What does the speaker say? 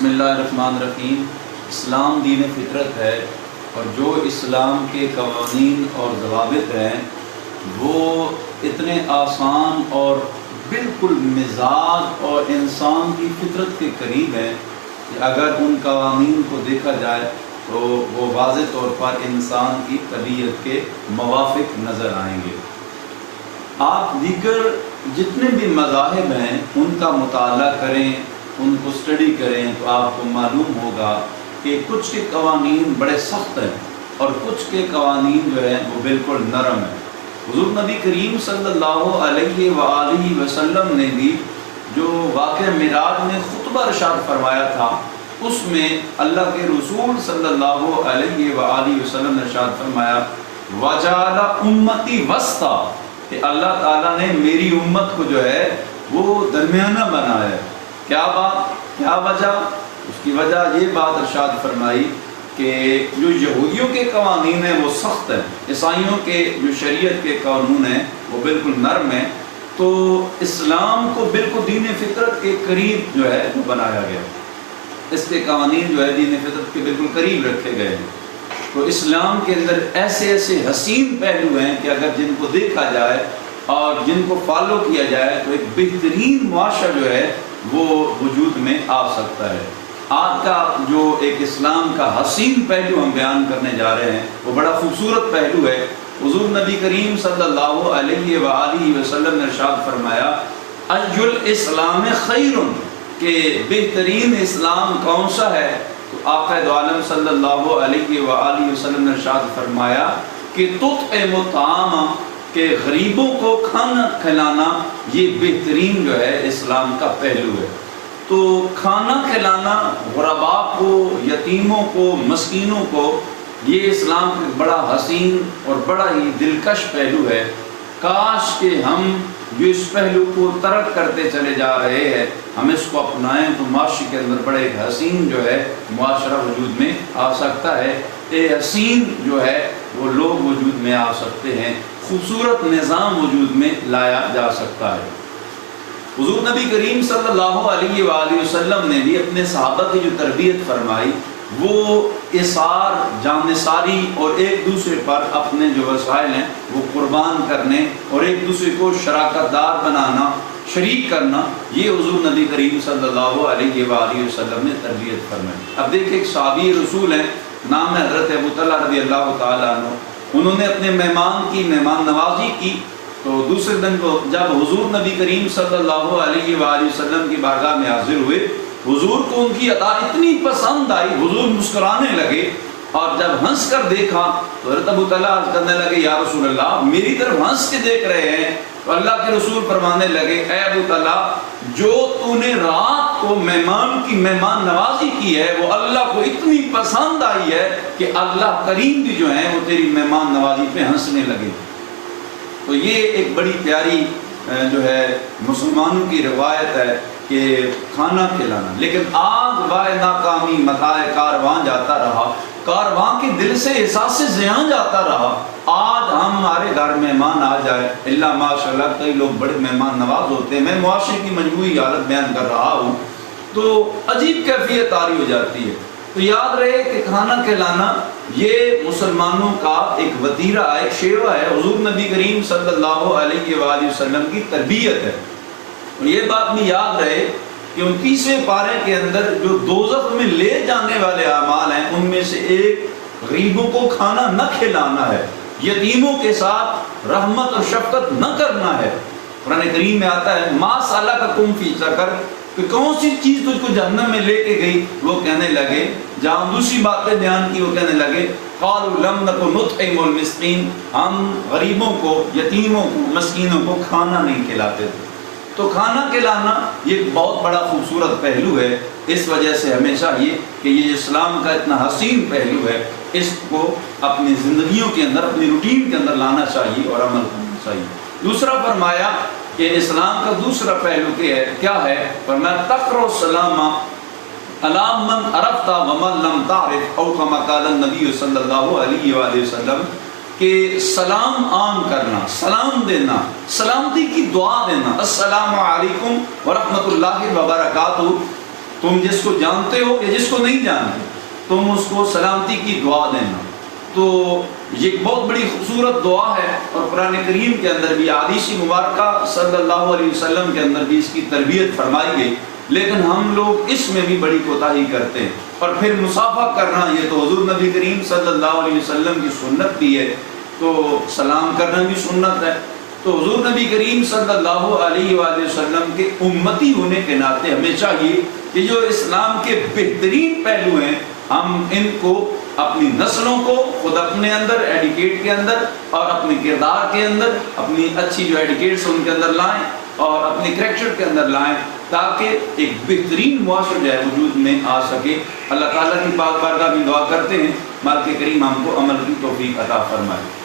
بسم اللہ الرحمن الرحیم۔ اسلام دین فطرت ہے، اور جو اسلام کے قوانین اور ضوابط ہیں وہ اتنے آسان اور بالکل مزاج اور انسان کی فطرت کے قریب ہیں کہ اگر ان قوانین کو دیکھا جائے تو وہ واضح طور پر انسان کی طبیعت کے موافق نظر آئیں گے۔ آپ دیگر جتنے بھی مذاہب ہیں ان کا مطالعہ کریں، ان کو اسٹڈی کریں تو آپ کو معلوم ہوگا کہ کچھ کے قوانین بڑے سخت ہیں اور کچھ کے قوانین جو ہیں وہ بالکل نرم ہیں۔ حضور نبی کریم صلی اللہ علیہ وآلہ وسلم نے بھی جو واقعہ معراج میں خطبہ ارشاد فرمایا تھا، اس میں اللہ کے رسول صلی اللہ علیہ وآلہ وسلم نے ارشاد فرمایا وَجَعَلَ أُمَّتِي وَسْطًا، کہ اللہ تعالیٰ نے میری امت کو جو ہے وہ درمیانہ بنایا ہے۔ کیا بات، کیا وجہ؟ اس کی وجہ یہ بات ارشاد فرمائی کہ جو یہودیوں کے قوانین ہیں وہ سخت ہیں، عیسائیوں کے جو شریعت کے قانون ہیں وہ بالکل نرم ہیں، تو اسلام کو بالکل دین فطرت کے قریب جو ہے وہ بنایا گیا، اس کے قوانین جو ہے دین فطرت کے بالکل قریب رکھے گئے ہیں۔ تو اسلام کے اندر ایسے ایسے حسین پہلو ہیں کہ اگر جن کو دیکھا جائے اور جن کو فالو کیا جائے تو ایک بہترین معاشرہ جو ہے وہ وجود میں آ سکتا ہے۔ آج کا جو ایک اسلام کا حسین پہلو ہم بیان کرنے جا رہے ہیں وہ بڑا خوبصورت پہلو ہے۔ حضور نبی کریم صلی اللہ علیہ وآلہ وسلم نے ارشاد فرمایا ای الاسلام خیر، کہ بہترین اسلام کون سا ہے؟ تو آقا دو عالم صلی اللہ علیہ وآلہ وسلم نے ارشاد فرمایا کہ تطعم الطعام، کہ غریبوں کو کھانا کھلانا یہ بہترین جو ہے اسلام کا پہلو ہے۔ تو کھانا کھلانا غرباء کو، یتیموں کو، مسکینوں کو، یہ اسلام کا بڑا حسین اور بڑا ہی دلکش پہلو ہے۔ کاش کہ ہم جو اس پہلو کو ترک کرتے چلے جا رہے ہیں ہم اس کو اپنائیں تو معاشرے کے اندر بڑے ایک حسین جو ہے معاشرہ وجود میں آ سکتا ہے، ایک حسین جو ہے وہ لوگ وجود میں آ سکتے ہیں، خوبصورت نظام وجود میں لایا جا سکتا ہے۔ حضور نبی کریم صلی اللہ علیہ وآلہ وسلم نے بھی اپنے صحابہ کی جو تربیت فرمائی وہ اثار، جانثاری اور ایک دوسرے پر اپنے جو وسائل ہیں وہ قربان کرنے اور ایک دوسرے کو شراکت دار بنانا، شریک کرنا، یہ حضور نبی کریم صلی اللہ علیہ وآلہ وسلم نے تربیت فرمائی۔ اب دیکھیں ایک صحابی رسول ہیں، نام ہے حضرت ابو طلحہ رضی اللہ تعالیٰ عنہ، انہوں نے اپنے مہمان کی مہمان نوازی کی، تو دوسرے دن کو جب حضور نبی کریم صلی اللہ علیہ وآلہ وسلم کی بارگاہ میں حاضر ہوئے، حضور کو ان کی ادا اتنی پسند آئی، حضور مسکرانے لگے، اور جب ہنس کر دیکھا تو حضرت ابو طلحہ عرض کرنے لگے یا رسول اللہ میری طرف ہنس کے دیکھ رہے ہیں؟ تو اللہ کے رسول فرمانے لگے اے ابو طلحہ جو تو نے رات کو مہمان کی مہمان نوازی کی ہے وہ اللہ کو اتنی پسند آئی ہے کہ اللہ کریم بھی جو ہیں وہ تیری مہمان نوازی پہ ہنسنے لگے۔ تو یہ ایک بڑی پیاری جو ہے مسلمانوں کی روایت ہے کہ کھانا کھلانا، لیکن آج بائے ناکامی متائے کارواں جاتا رہا، کارواں کے دل سے احساس زیاں جاتا رہا۔ آج ہمارے گھر مہمان آ جائے، اللہ ماشاءاللہ کئی لوگ بڑے مہمان نواز ہوتے ہیں، میں معاشرے کی مجموعی حالت بیان کر رہا ہوں، تو عجیب کیفیت طاری ہو جاتی ہے۔ تو یاد رہے کہ کھانا کھلانا یہ مسلمانوں کا ایک وتیرہ ہے، ایک شیوا ہے، حضور نبی کریم صلی اللہ علیہ وآلہ وسلم کی تربیت ہے۔ اور یہ بات بھی یاد رہے کہ 29ویں پارے کے اندر جو دوزخ میں لے جانے والے اعمال ہیں ان میں سے ایک غریبوں کو کھانا نہ کھلانا ہے، یتیموں کے ساتھ رحمت اور شفقت نہ کرنا ہے۔ قرآن کریم میں آتا ہے ما سلککم فی سقر، کہ کون سی چیز تجھ کو جہنم میں لے کے گئی؟ وہ کہنے لگے، جہاں دوسری باتیں بیان کی وہ کہنے لگے قالوا لم نک نطعم المسکین، ہم غریبوں کو، یتیموں کو، مسکینوں کو کھانا نہیں کھلاتے تھے۔ تو کھانا کھلانا یہ ایک بہت بڑا خوبصورت پہلو ہے، اس وجہ سے ہمیں چاہیے کہ یہ اسلام کا اتنا حسین پہلو ہے، اس کو اپنی زندگیوں کے اندر، اپنی روٹین کے اندر لانا چاہیے اور عمل کرنا چاہیے۔ دوسرا فرمایا کہ اسلام کا دوسرا پہلو کیا ہے؟ فرمایا تقرؤ السلام علی من عرفت ومن لم تعرف، او کما قال النبی صلی اللہ علیہ وآلہ وسلم، کہ سلام عام کرنا، سلام دینا، سلامتی کی دعا دینا، السلام علیکم ورحمۃ اللہ وبرکاتہ، تم جس کو جانتے ہو یا جس کو نہیں جانتے تم اس کو سلامتی کی دعا دینا۔ تو یہ ایک بہت بڑی خوبصورت دعا ہے، اور قرآن کریم کے اندر بھی احادیث مبارکہ صلی اللہ علیہ وسلم کے اندر بھی اس کی تربیت فرمائی گئی، لیکن ہم لوگ اس میں بھی بڑی کوتاہی کرتے ہیں۔ اور پھر مصافحہ کرنا، یہ تو حضور نبی کریم صلی اللہ علیہ وسلم کی سنت بھی ہے، تو سلام کرنا بھی سنت ہے۔ تو حضور نبی کریم صلی اللہ علیہ وآلہ وسلم کے امتی ہونے کے ناطے ہمیں چاہیے کہ جو اسلام کے بہترین پہلو ہیں ہم ان کو اپنی نسلوں کو خود اپنے اندر ایڈیکیٹ کے اندر اور اپنے کردار کے اندر اپنی اچھی جو ایڈیکیٹس ان کے اندر لائیں اور اپنے کریکٹر کے اندر لائیں، تاکہ ایک بہترین معاشرہ جو ہے وجود میں آ سکے۔ اللہ تعالیٰ کی پاک بارگاہ میں دعا کرتے ہیں مالک کریم ہم کو عمل کی توفیق عطا فرمائے۔